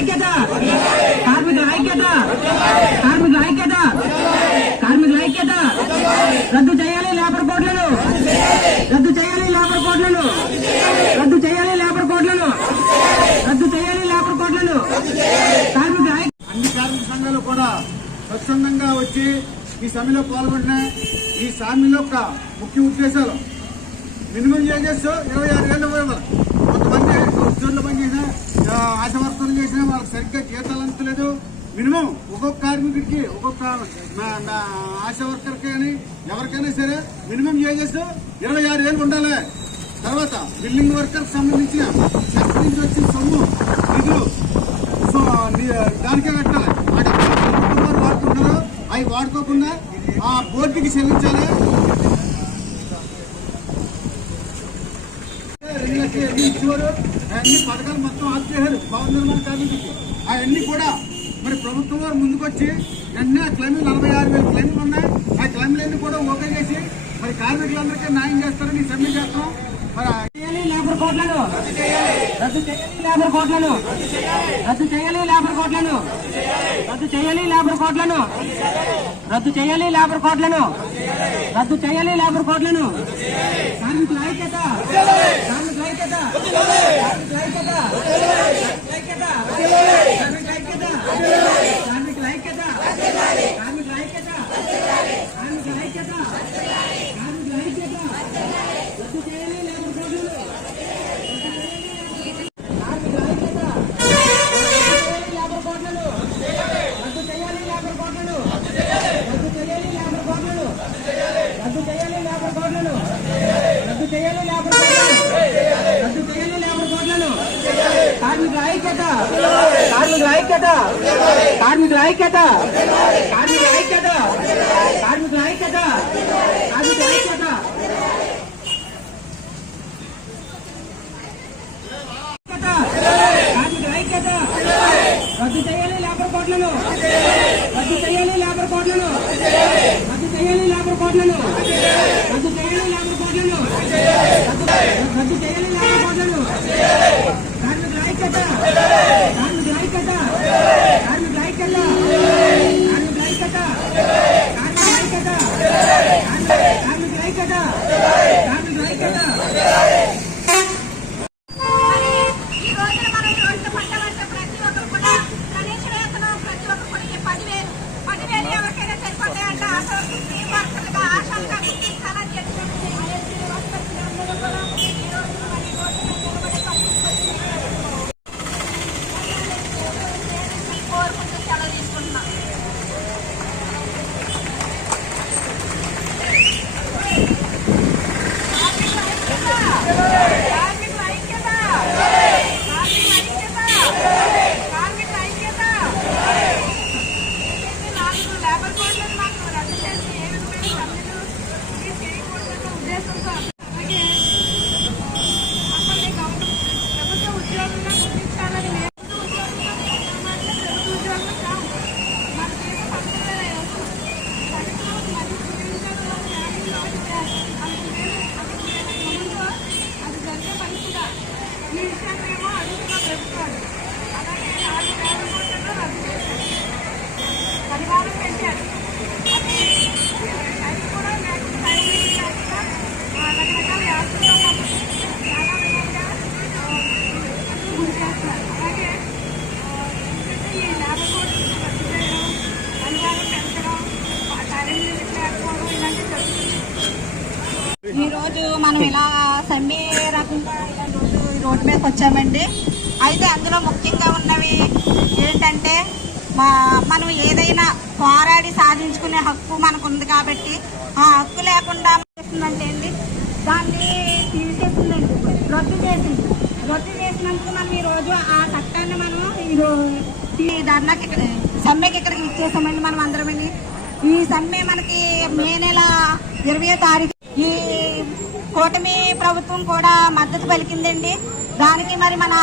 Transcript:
ఐక్యత. కార్మికుల ఐక్యత. కార్మికుల ఐక్యత. కార్మికుల ఐక్యత. రద్దు చేయాలి లేబర్ కోడ్లను. రద్దు చేయాలి లేబర్ కోడ్లను. రద్దు చేయాలి లేబర్ కోడ్లను. రద్దు చేయాలి లేబర్ కోడ్లను. కార్మికుల అన్ని కార్మిక సంఘాలు కూడా స్వచ్ఛందంగా వచ్చి ఈ సమ్మెలో పాల్గొంటున్నాయి. ఈ సమ్మెలో యొక్క ముఖ్య ఉద్దేశాలు. మినిమం చేసేస్ ఇరవై ఆరు వేలు ఇవ్వాలి. కొంతమంది ఉద్యోగులు పనిచేసిన ఆశ వర్క్ సరిగ్గా జీతాలు అంతలేదు మినిమం ఒక్కొక్క కార్మికుడికి ఒక్కొక్క మా- ఆశా వర్కర్కి కానీ ఎవరికైనా సరే మినిమం చేసేస్ ఇరవై ఆరు వేలు ఉండాలి. తర్వాత బిల్డింగ్ వర్కర్కి సంబంధించిన సెక్టర్ నుంచి వచ్చిన సొమ్ము నిధులు సో దానికే కట్టాలి. ఆ వాడుకుంటారు అవి వాడుకోకుండా ఆ బోర్డుకి చెల్లించాలి. రెండు లక్షలు ఎన్ని ఇచ్చేవారు. అవన్నీ పథకాలు మొత్తం ఆఫ్ చేశారు భవన నిర్మాణ కార్మికులకి. అవన్నీ కూడా మరి ప్రభుత్వం వారు ముందుకొచ్చి వెంటనే ఆ క్లైమ్లు నలభై ఆరు వేల క్లైమ్లు ఉన్నాయి. ఆ క్లైమ్లన్నీ కూడా ఓకే చేసి మరి కార్మికులందరికీ న్యాయం చేస్తారని సమ్మె చేస్తాం మరి లేబర్ కోట్లను. రద్దు చేయాలి లేబర్ కోట్లను. రద్దు చేయాలి లేబర్ కోట్లను. రద్దు చేయాలి లేబర్ కోట్లను. రద్దు చేయాలి లేబర్ కోట్లను. రద్దు చేయాలి లేబర్ కోట్లను. కార్మికుల ఐక్యత. కార్మికుల ఐక్యత. కార్మికుల ఐక్యత. ఐక్యత. కార్మికుల ఐక్యత కార్మికుల ఐక్యత కార్మికుల ఐక్యత కార్మికుల ఐక్యత కార్మికుల ఐక్యత రద్దు చేయాలి లేబర్ కోడ్లను కార్మికుల ఐక్యత లేబర్ కోడ్లను రద్దు చేయాలి లేబర్ కోడ్లను రద్దు చేయాలి లేబర్ కోడ్లను రద్దు చేయాలి లేబర్ కోడ్లను రద్దు చేయాలి లేబర్ కోడ్లను రద్దు చేయాలి లేబర్ కోడ్లను కార్మికుల ఐక్యత. కార్మికుల ఐక్యత. కార్మికుల ఐక్యత. కార్మికుల ఐక్యత. కార్మికుల ఐక్యత. కార్మికుల ఐక్యత. రద్దు చేయాలి లేబర్ కోట్లను రద్దు చేయాలి లేబర్ కోట్లను రద్దు చేయాలి లేబర్ కోట్లను రద్దు చేయాలి లేబర్ కోట్లను రద్దు- చేయాలి లేబర్ కోట్లను 方。Thank you. ఈ రోజు మనం ఇలా సమ్మె రకంగా ఇలా రోడ్డు ఈ రోడ్డు మీదకి వచ్చామండి. అయితే అందులో ముఖ్యంగా ఉన్నవి ఏంటంటే మా మనం ఏదైనా పోరాడి సాధించుకునే హక్కు మనకు ఉంది కాబట్టి ఆ హక్కు లేకుండా చేస్తుందంటే అండి దాన్ని తీసేసిందండి రద్దు చేసింది. రద్దు చేసినందుకు మనం ఈ రోజు ఆ చట్టాన్ని మనం ఈ ఈ ధర్నాకి ఇక్కడ సమ్మెకి ఇక్కడికి ఇచ్చేసామండి మనం అందరమని. ఈ సమ్మె మనకి మే నెల ఇరవై తారీఖు కూటమి ప్రభుత్వం కూడా మద్దతు పలికిందండి. దానికి మరి మన